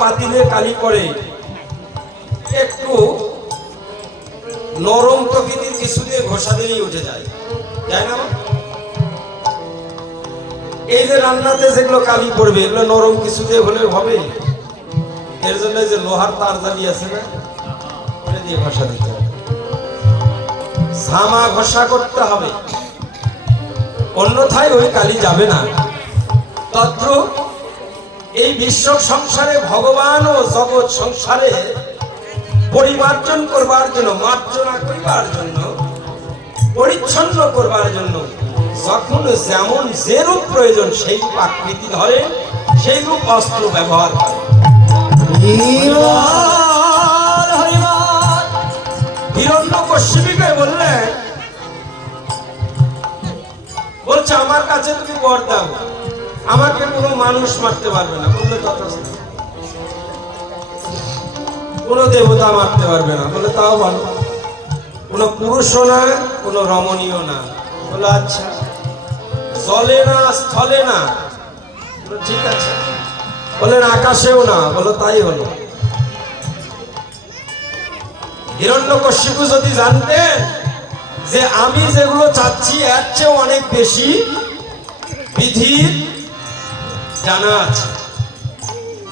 পাতিলে কালি করে একটু নরম প্রকৃতির কিছু দিয়ে ঘষা দিলেই উঠে যায়, যায় না? এই যে রান্নাতে যেগুলো কালি পড়বে এগুলো নরম কিছু দিয়ে হলে হবে? এর জন্য যে লোহার তার জালি আছে না, ওটা দিয়ে ঘষা দিতে হবে, ঝামা ঘষা করতে হবে, অন্যথায় ওই কালি যাবে না। তদ্রূপ এই বিশ্ব সংসারে ভগবান ও জগৎ সংসারে পরিমার্জন করবার জন্য, মার্জনা করবার জন্য, পরিচ্ছন্ন করবার জন্য যখন যেমন যে রূপ প্রয়োজন সেই আকৃতি ধরে, সেই রূপ অস্ত্র ব্যবহার করে। হিরণ্যকশিপুকে বললেন, বলছে আমার কাছে তুমি বর দাও, আমাকে কোনো মানুষ মারতে পারবে না। বললে তথাস্তু। কোনো দেবতা মারতে পারবে না। বলে তাও ভালো, কোনো পুরুষও না, কোনো রমণীয় না। বলে আচ্ছা, জলে না, স্থলে না। ঠিক আছে। বলেন আকাশেও না। বলো তাই হলো। হিরণ্যকশিপু যদি জানতেন যে আমি যেগুলো চাচ্ছি এর চেয়ে অনেক বেশি বিধি জানা আছে,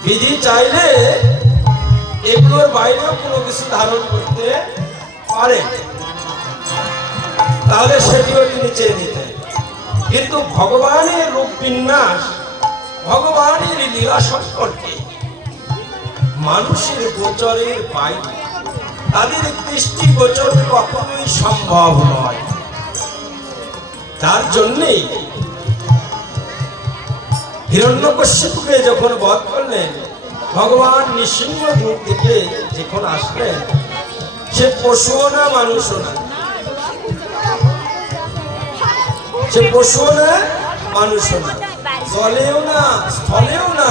বিধি চাইলে এগুলোর বাইরেও কোনো কিছু ধারণ করতে পারে, তাহলে সেটিও তিনি চেয়ে নিতেন। কিন্তু ভগবানের রূপ বিন্যাস, ভগবানের লীলা সম্পর্কে মানুষের গোচরের বাইরে, তাদের দৃষ্টি গোচর কখনোই সম্ভব নয়। তার জন্যেই হিরণ্যকশিপুকে যখন বধ করলেন, ভগবান নৃসিংহ রূপ থেকে যখন আসলেন, সে পশুও না, মানুষও না, সে পশুও না, মানুষও না, জলেও না, স্থলেও না,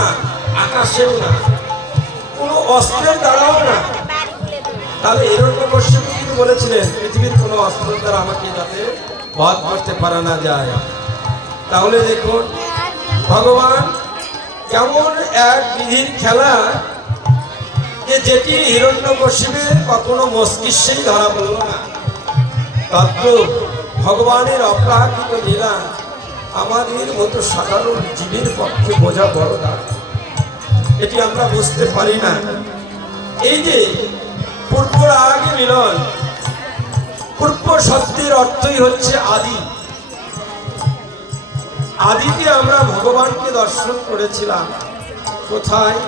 আকাশেও না, কোনো অস্ত্রের দ্বারাও না। তাহলে হিরণ্যকশিপু কিন্তু বলেছিলেন পৃথিবীর কোনো অস্ত্রের দ্বারা আমাকে যাতে বধ করতে পারা না যায়। তাহলে দেখুন ভগবান কেমন এক বিধির খেলা, যেটি হিরণ্যকশিপুর কখনো মস্তিষ্কেই ধরা পড়ল না। তদ্রূপ ভগবানের অপ্রাকৃত লীলা আমাদের মতো সাধারণ জীবের পক্ষে বোঝা বড় দায়, এটি আমরা বুঝতে পারি না। এই যে পূর্ব আগে মিলন, পূর্ব শব্দের অর্থই হচ্ছে আদি। আদিতে আমরা ভগবানকে দর্শন করেছিলাম কোথায়?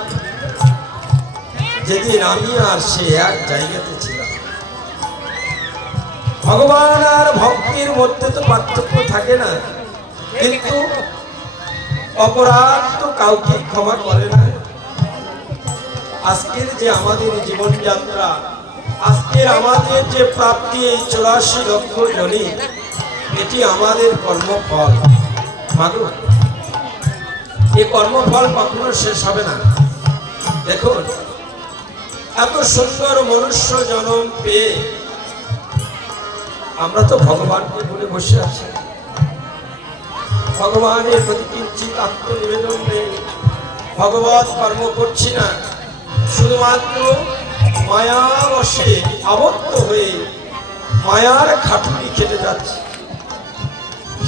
যেদিন আমি আর সে এক জায়গাতে ছিলাম। ভগবান আর ভক্তির মধ্যে তো পার্থক্য থাকে না, কিন্তু অপরাধ তো কাউকে ক্ষমা করে না। আজকের যে আমাদের জীবনযাত্রা, আজকের আমাদের যে প্রাপ্তি, এই 84 লক্ষ জনি, এটি আমাদের কর্মফল। মাগো, এই কর্মফল কখনো শেষ হবে না। দেখুন এত সুন্দর মনুষ্য জন্ম পেয়ে আমরা তো ভগবানকে বলে বসে আছি, ভগবানের প্রতি কিঞ্চিৎ আত্মনিবেদন নেই, ভগবত কর্ম করছি না, শুধুমাত্র মায়াবশে আবদ্ধ হয়ে মায়ার খাটুনি কেটে যাচ্ছে।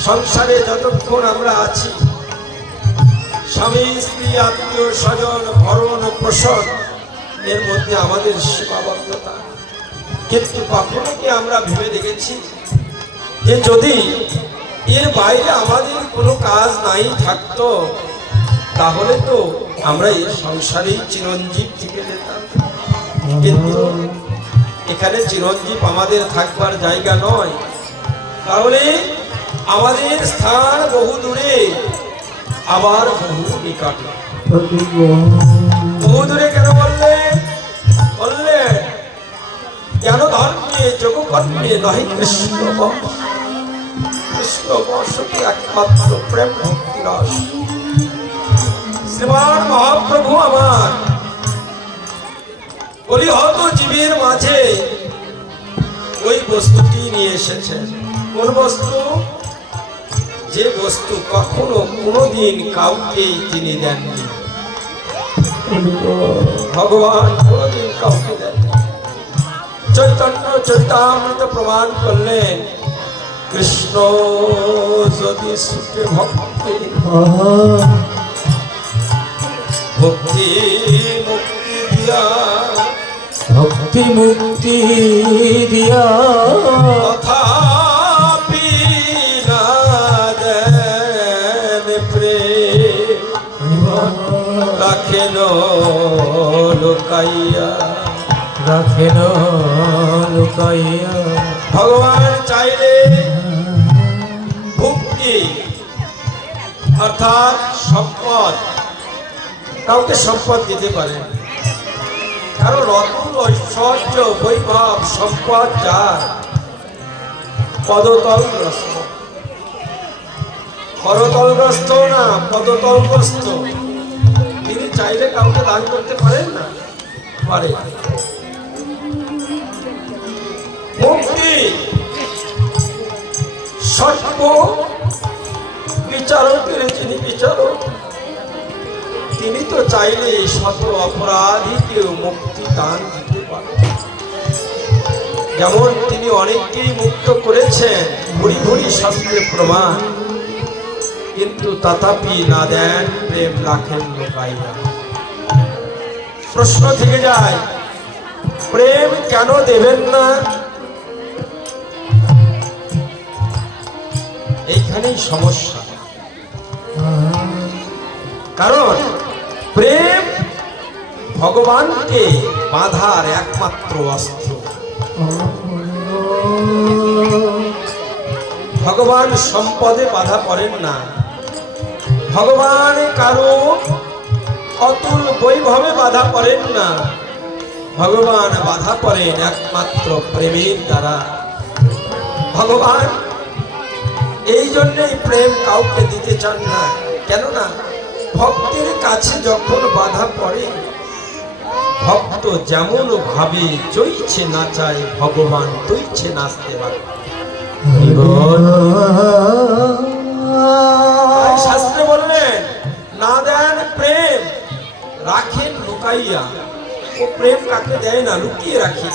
সংসারে যতক্ষণ আমরা আছি, স্বামী স্ত্রী আত্মীয় স্বজন ভরণ পোষণ, এর মধ্যে আমাদের সীমাবদ্ধতা। কিন্তু কখনো কি আমরা ভেবে দেখেছি যে যদি এর বাইরে আমাদের কোনো কাজ নাই থাকতো, তাহলে তো আমরা এই সংসারেই চিরঞ্জীব থেকে যেতাম। কিন্তু এখানে চিরঞ্জীব আমাদের থাকবার জায়গা নয়, তাহলে আমাদের স্থান বহু দূরে, আবার বহু নিকটে। বহু দূরে কেন বললেন? কেন ধর্মে যোগ কর্মে নহে কৃষ্ণ বশ, কৃষ্ণ বশ কি একমাত্র প্রেম ভক্তি রস। শ্রীমান মহাপ্রভু আমার কলিহত জীবের মাঝে ওই বস্তুটি নিয়ে এসেছেন। কোন বস্তু? যে বস্তু কখনো কোনোদিন কাউকেই তিনি দেননি। ভগবান কোনদিন কাউকে দেন। চৈতন্য চরিতামৃত প্রমাণ করলেন, কৃষ্ণ যদি সুখে ভক্তি ভক্তি মুক্তি দিয়া, ভক্তি মুক্তি দিয়া তথাপি না দেন প্রেম রাখেন লুকাইয়া, রাখেন লুকাইয়া। ভগবান চাইলে ভক্তি অর্থাৎ সম্পদ, কাউকে সম্পদ দিতে পারেন। কারণ রত্ন ঐশ্বর্য বৈভব সম্পদ যার পদতলগ্রস্ত, করতলগ্রস্ত না পদতলগ্রস্ত, তিনি চাইলে কাউকে দান করতে পারেন না, পারে। মুক্তি সর্ব বিচারকের যিনি বিচারক, তিনি তো চাইলে শত অপরাধীকেও মুক্তি দান দিতে পারেন। যেমন তিনি অনেককেই মুক্ত করেছেন, ভুরি ভুরি শাস্ত্রে প্রমাণ, কিন্তু তথাপি না দেন প্রেম রাখেন লুকাইয়া। প্রশ্ন থেকে যায়, প্রেম কেন দেবেন না? এইখানেই সমস্যা। কারণ প্রেম ভগবানকে বাঁধার একমাত্র অস্ত্র। ভগবান সম্পদে বাধা পড়েন না, ভগবান কারো অতুল বৈভবে বাধা পড়েন না, ভগবান বাধা পড়েন একমাত্র প্রেমের দ্বারা। ভগবান এই জন্যই প্রেম কাউকে দিতে চান না। কেননা ভক্তের কাছে যখন বাধা পড়ে, ভক্ত যেমন ভাবে চইছে নাচায়, ভগবান তৈছে নাচতে পারে। শাস্ত্রে বললেন, না দেন প্রেম রাখেন লুকাইয়া। ও প্রেম কাকে দেয় না, লুকিয়ে রাখে।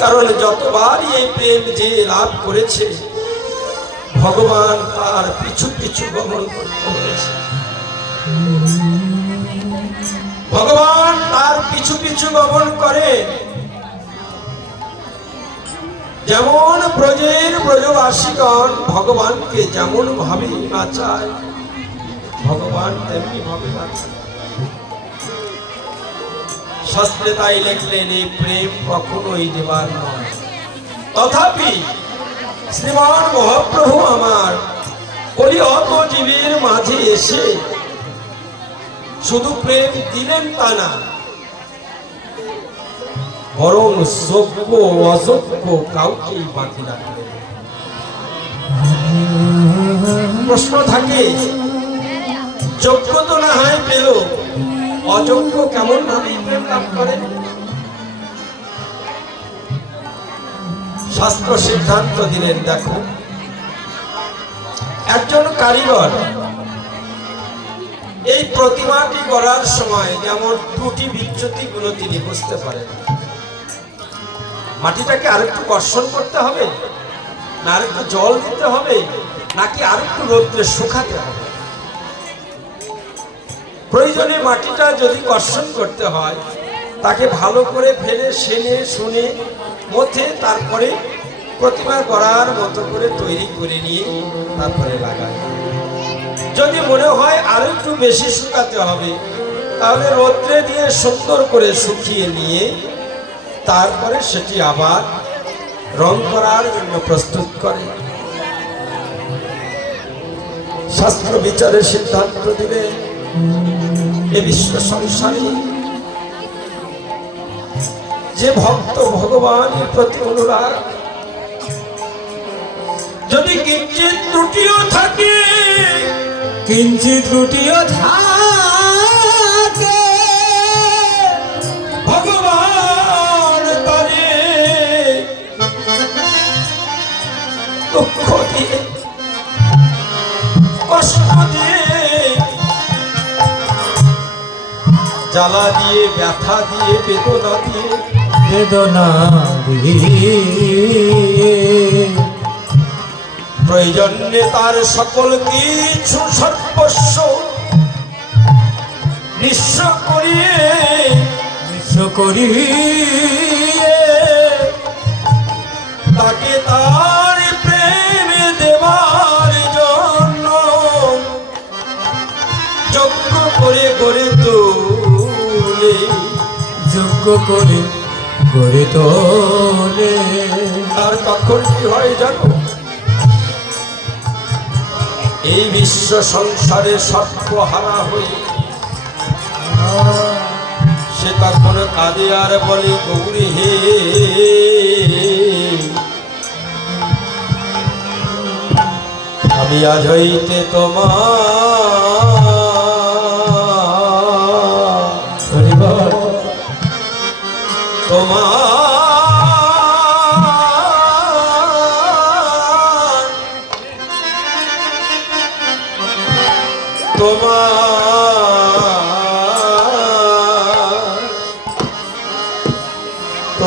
কারণ যতবারই এই প্রেম যে লাভ করেছে, ভগবান তার পিছু পিছু গমন করতে হয়েছে। ভগবান তার পিছু পিছু গমন করে। যেমন ব্রজের ব্রজবাসীগণ ভগবানকে যেমন ভাবে নাচায়, ভগবান তেমনি ভাবে নাচায়। শাস্ত্রে তাই লিখলেন, এই প্রেম কখনোই দেবার নয়। তথাপি শ্রীমান মহাপ্রভু আমার কলিহত জীবের মাঝে এসে শুধু প্রেম দিলেন তা না, বরং যোগ্য অযোগ্য কাউকেই বাকি রাখলেন। প্রশ্ন থাকে, যোগ্য তো না হয় পেল, অযোগ্য কেমন ভাবে প্রেম লাভ করে? শাস্ত্র সিদ্ধান্ত দিলেন, দেখো, একজন কারিগর এই প্রতিমাটি গড়ার সময় যেমন ত্রুটি বিচ্যুতি গুলো তিনি বুঝতে পারেন। মাটিটাকে আরেকটু কর্ষণ করতে হবে, না আরেকটু জল দিতে হবে, নাকি আরেকটু রৌদ্রে শুকাতে হবে। প্রয়োজনে মাটিটা যদি কর্ষণ করতে হয়, তাকে ভালো করে ফেলে সেনে শুনে মধ্যে তারপরে প্রতিমা গড়ার মতো করে তৈরি করে নিয়ে তারপরে লাগায়। যদি মনে হয় আরো একটু বেশি শুকাতে হবে, তাহলে রৌদ্রে দিয়ে সুন্দর করে শুকিয়ে নিয়ে তারপরে সেটি আবার রং করার জন্য প্রস্তুত করে। শাস্ত্র বিচারের সিদ্ধান্ত দিলে, এ বিশ্ব সংসারী যে ভক্ত ভগবানের প্রতি অনুরাগ, যদি কিঞ্চিত ত্রুটিও থাকে, কিঞ্চিত ত্রুটিও থাকে, ভগবান তারে দুঃখ দিয়ে কষ্ট দিয়ে জ্বালা দিয়ে, ব্যথা দিয়ে, বেদনা দিয়ে, বেদনা দিয়ে প্রয়োজনে তার সকল কিছু সর্বস্ব নিঃস্ব করিয়ে বিশ্ব করিয়ে তাকে তার প্রেমে দেবার জন্য যজ্ঞ করে গড়ে তোলে, যোগ্য করে গড়ে তোলে। আর তখন কি হয় জানো? এই বিশ্ব সংসারে সর্বহারা হয়ে সে তখন কাঁদে আর বলে, গৌরী হে, আমি আজ হইতে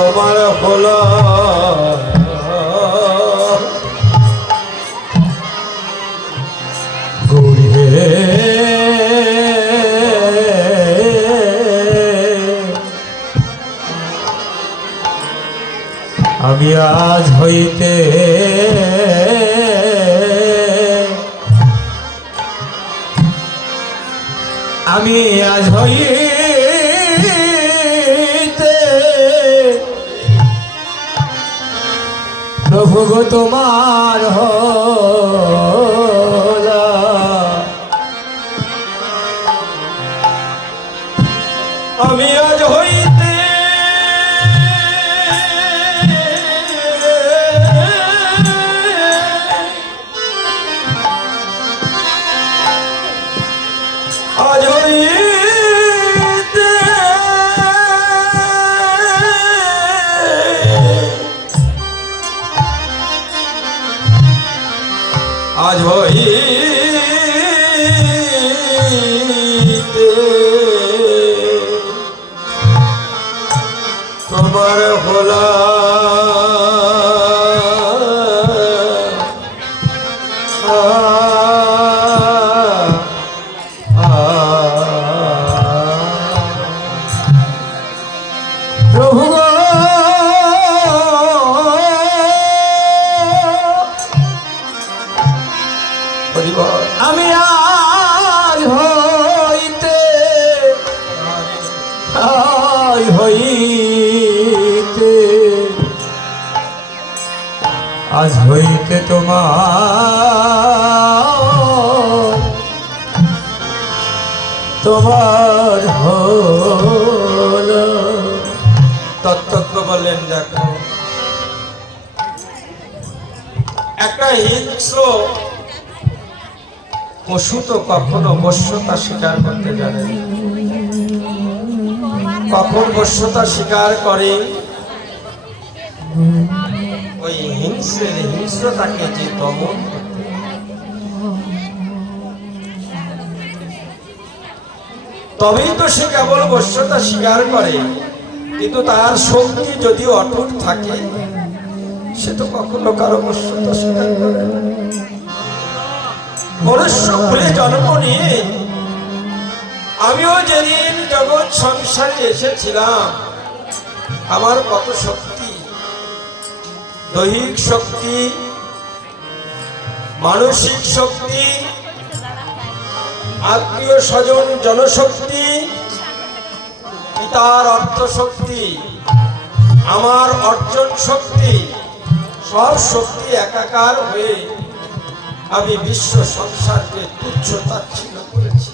তোমার হলো গৌরী হে, আমি আজ হইতে আমি আজ হইতে প্রভু গো তোমার হলাম। আমি আজ হইতে আজ হইতে আজ হইতে তোমার হলা প্রভু গো আমি আজ হইতে আজ হইতে তোমার হলো। তত্ত্বজ্ঞ বললেন, দেখো, একটা হিংস্র পশু তো কখনো বশ্যতা স্বীকার করতে জানে না। কখন বশ্যতা স্বীকার করে? ওই হিংস্রতাকে যে দমন করতে, তবেই তো সে কেবল বশ্যতা স্বীকার করে। কিন্তু তার শক্তি যদি অটুট থাকে, সে তো কখনো কারো বশ্যতা স্বীকার করে না। মনুষ্য ভুলে জন্ম নিয়ে আমিও যেদিন জগৎ সংসারে এসেছিলাম, আমার কত শক্তি, দৈহিক শক্তি, মানসিক শক্তি, আত্মীয় স্বজন জনশক্তি, পিতার অর্থ শক্তি, আমার অর্জন শক্তি, সব শক্তি একাকার হয়ে আমি বিশ্ব সংসারকে তুচ্ছ তাচ্ছিল্য করেছি।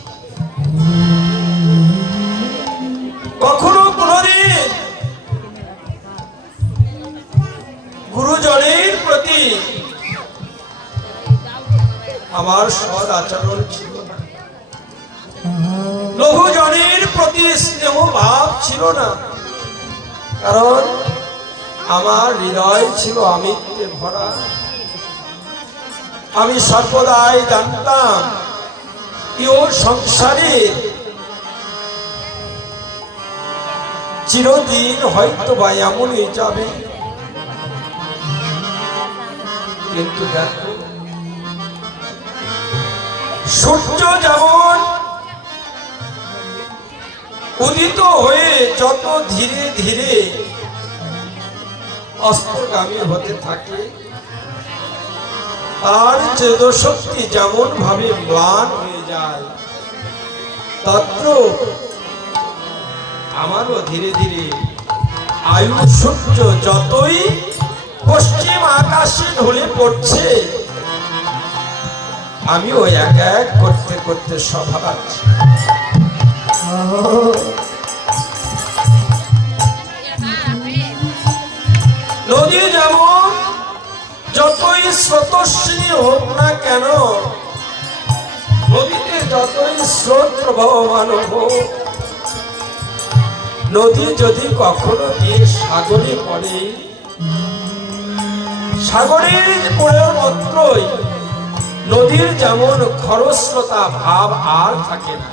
কখনো কোনদিন গুরুজনের প্রতি আমার সৎ আচরণ ছিল না, লঘুজনের প্রতি স্নেহ ভাব ছিল না, কারণ আমার হৃদয় ছিল আমিত্বে ভরা। আমি সর্বদাই জানতাম কেউ সংসারে চিরদিন হয়তো বা এমনই যাবে। কিন্তু দেখো, সূর্য যেমন উদিত হয়ে যত ধীরে ধীরে অস্তগামী হতে থাকে, তার চেতশক্তি যেমন ভাবে ম্লান হয়ে যায়, তত্র আমারও ধীরে ধীরে আয়ু সূর্য যতই পশ্চিম আকাশে ঢলে পড়ছে, আমিও এক এক করতে করতে সভাচ্ছি। নদী যেমন যতই স্রোতস্বিনী হোক না কেন, নদীতে যতই স্রোত প্রবাহমান হোক, নদী যদি কখনো গিয়ে সাগরে পড়ে, সাগরের পড়ে মাত্রই নদীর যেমন খরস্রোতা ভাব আর থাকে না।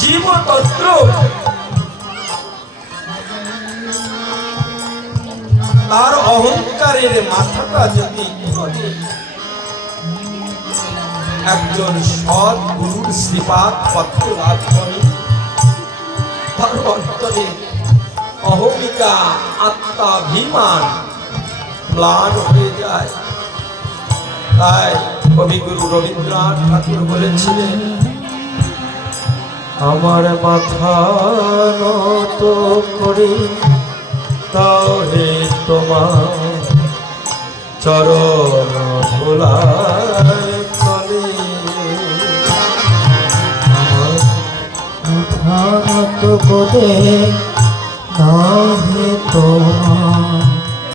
জীবতন্ত্র তার অহংকারের মাথাটা যদি একজন সৎ গুরুর শ্রীপাদ পত্র লাভ করে, তার অন্তরে অহমিকা আত্মাভিমান ম্লান হয়ে যায়। তাই কবিগুরু রবীন্দ্রনাথ ঠাকুর বলেছিলেন, আমার মাথা নত করে তাও হে তোমার চরণ ধুলায় তলে। ভারত করে নাহে তোমার